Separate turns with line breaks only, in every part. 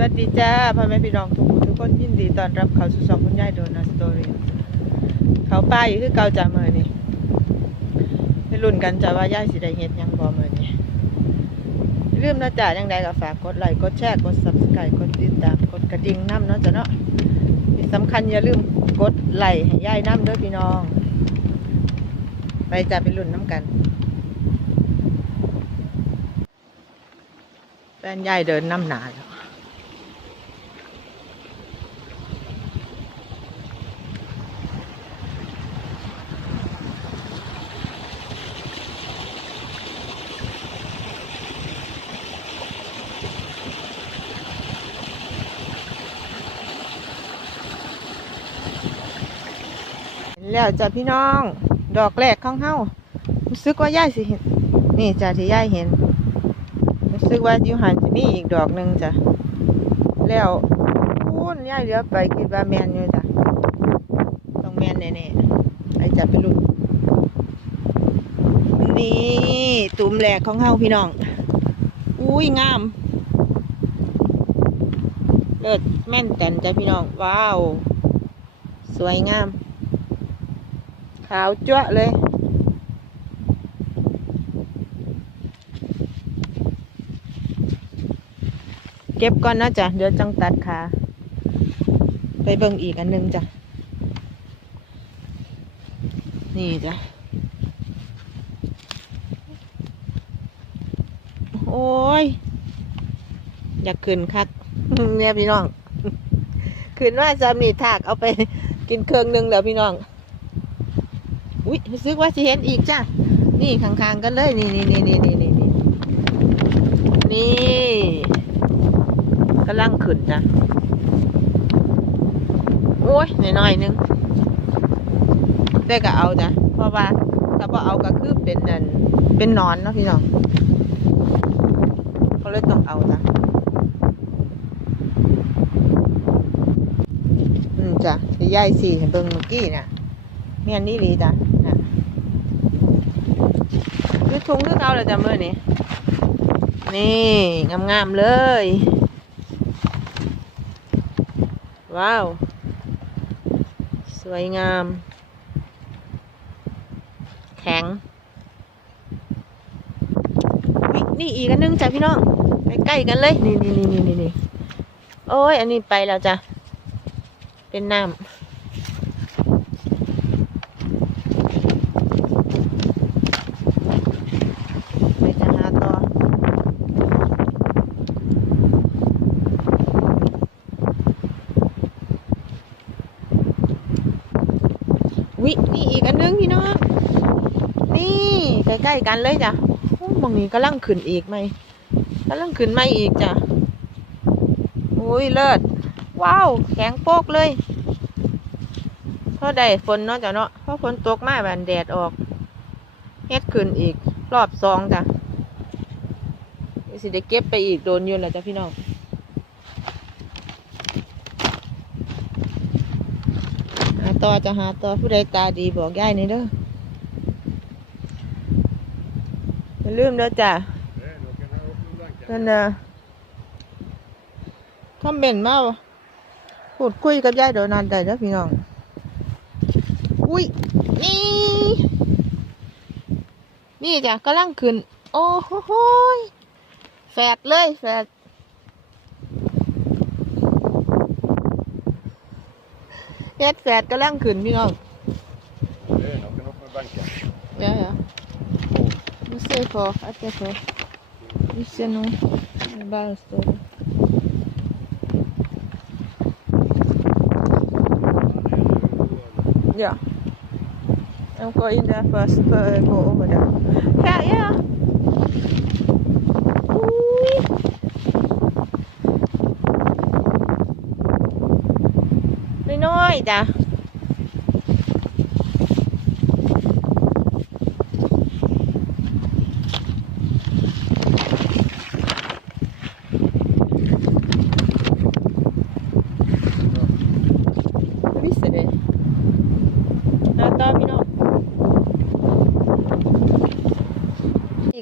วัสดีจ้าพ่อแม่พี่น้องทุกคนทุกคนยินดีต้อนรับเข้าสู่ช่องคุณยายโดนัสตอรี่เขาป้าอยู่คือเก่าจ้าเมือนี่ไปลุ้นกันจ้าว่ายายสิได้เฮ็ดยังบ่มือนี่ยลืมนะจ้ายังไดก็ฝากกดไลค์กดแชร์กด Subscribe กดติดตามกดกระดิ่งน้ำเนาะจ้ะเนาะที่สำคัญอย่าลืมกดไลค์ให้ยายน้ำเด้อพี่น้อง ไปจ้าไปลุ้นน้ำกันแฟนยายเดินน้ำหนาแล้ว เห็น แล้วจ้ะพี่น้อง ดอกแรกของเฮารู้สึกว่าย่ายสิเห็น นี่จ้ะที่ย่ายเห็น รู้สึกว่าอยู่หันจะมีอีกดอกหนึ่งจ้ะ แล้วพูนย่ายเหลือไปคิดว่าแมนอยู่จ้ะ ต้องแมนแน่ๆไอ้จับไปลุ้นนี่ตุ่มแหลกของเฮาพี่น้อง อุ้ยงาม เลิศแม่นแต่นจ้ะพี่น้อง ว้าว สวยงาม ขาวจ้วะเลย เก็บก่อนนะจ๊ะ เดี๋ยวจังตัดขาไปเบิ่งอีกอันหนึงจ้ะ นี่จ้ะ โอ้ย อยากขึ้นคักเนี่ยพี่น้อง ขึ้นว่าจะมีถากเอาไปกินเครื่องหนึงแล้วพี่น้อง อุ้ยรู้สึกว่าสิเห็นอีกจ้ะนี่ข้างๆกันเลย นี่นี่นี่นี่นี่นี่นี่นี่กำลังขึ้นจ้ะโอ้ยน้อยๆนึงได้ก็เอาจ้ะเพราะว่าถ้าพอเอาก็คือเป็นนั่นเป็นนอนเนาะพี่น้องเขาเลยต้องเอาจ้ะอืมจ้ะที่สี่เห็นเบิ่งเมื่อกี้น่ะเมียนนี่ดีจ้ะน่ะคือ ทุงคือเขาเลยจ้ะมื่อนี้นี่งามๆเลย ว้าว สวยงาม แข็งนี่อีกอันนึงจ้ะพี่น้องใกล้ๆกันเลย นี่นี่นี่นี่นี่โอ้ย อันนี้ไปแล้วจ้ะ เป็นน้ำ ไปจะหาต่อวินี่อีกอันนึงพี่น้อง นี่ ใกล้ๆกันเลยจ้ะมองนี้กำลังขึ้นอีกไหมกำลังขึ้นไม่อีกจ้ะโอ้ยเลิศว้าวแข็งโป๊กเลยเพราะได้ฝนเนาะจ้ะเนาะเพราะฝนตกมาแบบแดดออกเฮ็ดขึ้นอีก รอบสองจ้ะสิได้เก็บไปอีกโดนอยืนแหละจ้ะพี่น้องหาต่อจะหาต่อผู้ใดตาดีบอกย่ายนี่เด้อ อย่าลืมเด้อจ้ะนั่นนะคอมเมนต์มาบ่พูดคุยกับยายโดนัทได้เด้อพี่น้อง อุ้ย นี่ นี่จ้ะกำลังขึ้น โอ้โหโหยแฝดเลยแฝดเฮ็ดแฝดกำลังขึ้นพี่น้อง
Eh, no, que no fue banca.
เดี๋ยวเดี๋ยวไม่ใช่พออาจจะพอไม่ sei qual, até qual. Isso não balança Ja. Jag går in där först för att gå över där. Här, ja! Oj! Bli nöjda!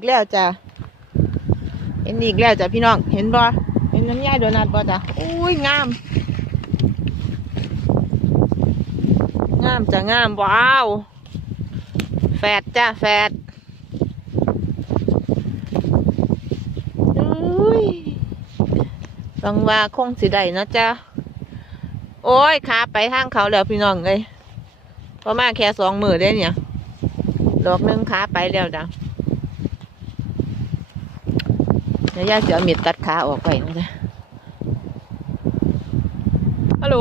แล้วจ้ะเห็นอีกแล้วจ้ะพี่น้องเห็นบ่เป็นน้ำยายโดนัทบ่จ้ะอุ้ยงาม งามจ้ะงามว้าวแฟดจ้ะแฟดอุ้ยบังว่าคงสิได้นะจ้ะโอ้ยขาไปทางเขาแล้วพี่น้องเลยเพราะมาแค่สองมือได้เนี่ยดอกหนึงขาไปแล้วจ้ะเดี๋ยวยายจะเอามีดตัดขาออกไปนะจ๊ะฮัลโหล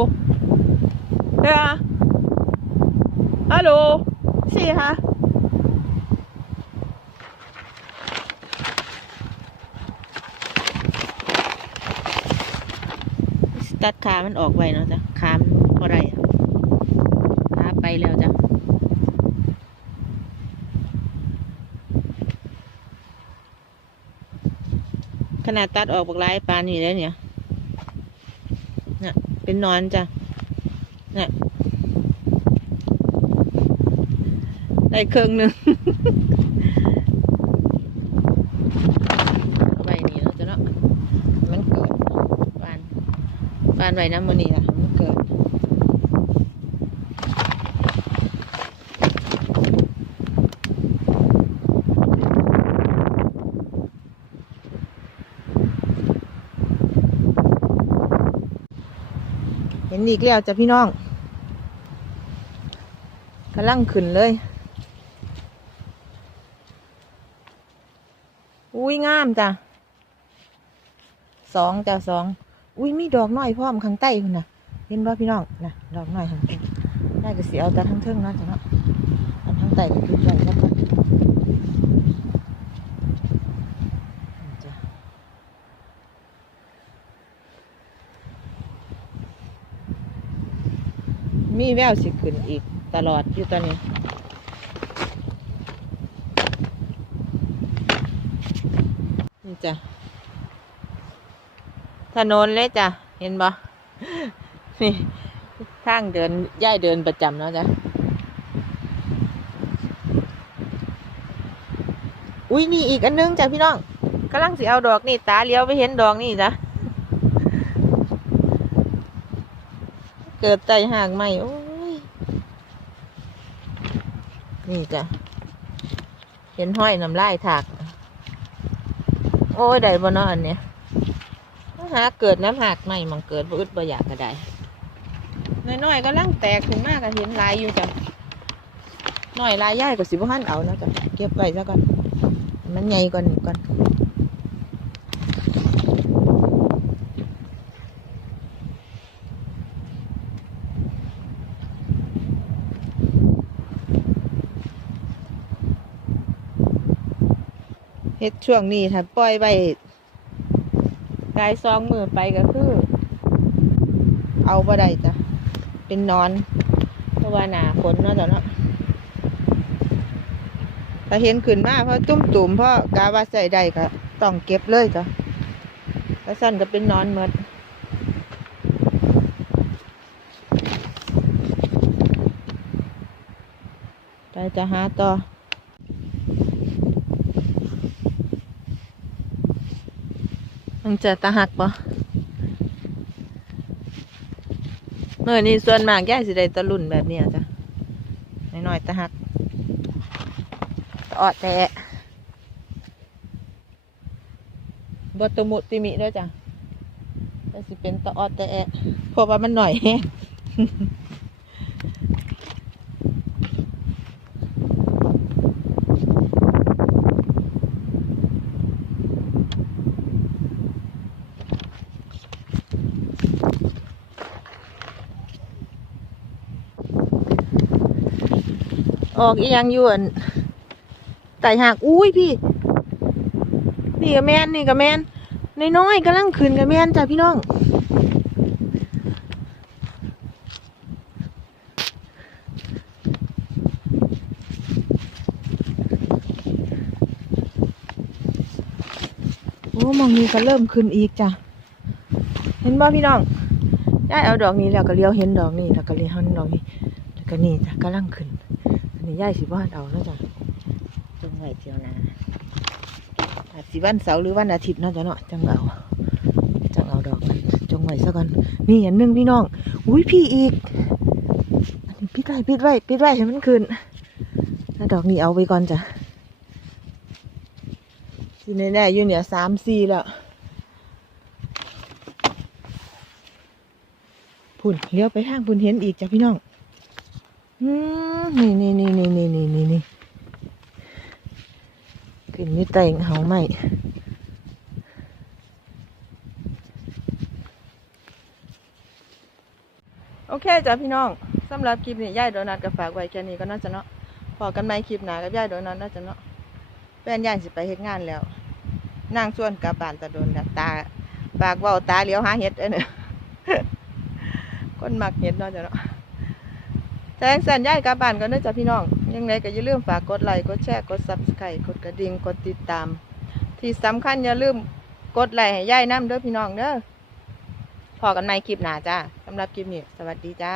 เฮ้ยฮัลโหลสิคะตัดขามันออกไว้เนาะจ้ะขามันอะไรอะขาไปแล้วจ้ะ ขนาดตัดออกบักลายปานนี่แล้วเนี่ยน่ะเป็นนอนจ้ะน่ะได้เครื่องหนึ่งใบนี้เราจะเนาะมันเกิดปานปานใบน้ำมันนี่นะมันเกิดเห็นอีกแล้วจ้ะพี่น้องกำลังขึ้นเลย อุ้ยงามจ้ะสองจ้ะสอง อุ้ยมีดอกน้อยพร้อมข้างใต้คุณนะเห็นบ่พี่น้องนะดอกน้อยข้างใต้ได้ก็เสียเอาแต่ทั้งเทิงเนาะจ้ะเนาะทั้งใต้ก็คือใหญ่แล้วก็จ้ะ มีแววสิขึ้นอีกตลอดอยู่ตอนนี้ นี่จ้ะ ถนนเลยจ้ะ เห็นบ่นี่ทางเดินย่ายเดินประจำเนาะจ้ะ อุ้ยนี่อีกอันนึงจ้ะพี่น้องกำลังสิเอาดอกนี่ตาเลี้ยวไปเห็นดอกนี่จ้ะ เกิดใจห่างใหม่โอ้ย นี่จ้ะ เห็นห้อยน้ำลายถาก โอ้ย ได้บ่เนาะอันเนี้ยหาเกิดน้ำหักใหม่มังเกิดบ่อึดบ่อยากก็ได้น้อยๆก็ลังแตกขึ้นมากก็เห็นลายอยู่จ้ะน้อยลายย่ายก็สิบหันเอานะจ้ะเก็บไว้ซะก่อน มันใหญ่ก่อนก่อน เฮ็ดช่วงนี้ถ้าปล่อยไว้กายซองมือไปก็คือ เอาบ่ได้จ้ะ เป็นนอน เพราะว่าหนาฝนเนาะจ้ะเนาะถ้าเห็นขึ้นมาเพราะตุ้มตุ่มเพราะกาว่าใส่ได้ก็ต้องเก็บเลยจ้ะแล้วสั้นก็เป็นนอนหมดไปจะหาต่อ มันจะตาหักปะเมื่อนี้ส่วนมากย่ายสิได้ตะลุ่นแบบนี้จ้ะน้อยๆตาหักตะออดแต่บตมุติมิด้วยจ้ะแต่สิเป็นตะออดแต่เพราะว่ามันหน่อยแฮะ ออกอีหยังอยวนไต่หักอุ้ยพี่ นี่กับแมนนี่กับแมนน้อยๆกำลังขึ้นกับแมนจ้ะพี่น้องโอ้มองนี้ก็เริ่มขึ้นอีกจ้ะ เห็นบ่พี่น้องได้เอาดอกนี้แล้วก็เลี้ยวเห็นดอกนี้แล้วก็เลี้ยวเห็นดอกนี้แล้วก็นี่จ้ะกำลังขึ้น นนี้ย่ายสิบ้านเอาแล้วจ้ะจงไว้เที่ยวนาอาจสิวันเสาร์หรือวันอาทิตย์เนาะจ้ะเนาะจังเอาจังเอาไว้ซะก่อนนี่อันนึงพี่น้อง อุ้ยพี่อีกอันนี้ปิดไว้ปิดไว้ปิดไว้ให้มันขึ้นแล้วดอกนี้เอาไว้ก่อนจ้ะที่แน่ๆอยู่เนี่ยสามสี่แล้วพุ่นเลี้ยวไปทางพุ่นเห็นอีกจ้ะพี่น้อง นี่นี่นี่นี่นี่นี่นี่นี่ขึ้นมีแต่งเหาใหม่โอเคจ้ะพี่น้องสำหรับคลิปนี้ย่ายโดนัทก็ฝากไว้แค่นี้ก็น่าจะเนาะพอกันใหม่คลิปหน้ากับย่ายโดนัทน่าจะเนาะแฟนย่ายสิไปเฮ็ดงานแล้วนางชวนกับบานตะโดนแล้วตาปากเว้าตาเลี้ยวหาเห็ดเอ้อเนี่ยคนมักเห็ดเนาะจ้ะเนาะ แจ้งสัญญาณกลับบ้านกันเด้อจ้ะพี่น้อง ยังไงก็อย่าลืมฝากกดไลค์กดแชร์กดซับสไครต์กดกระดิ่งกดติดตาม ที่สำคัญอย่าลืมกดไลค์ให้ยายน้ำเด้อพี่น้องเด้อพอกันใหม่คลิปหน้าจ้าสำหรับคลิปนี้ สวัสดีจ้า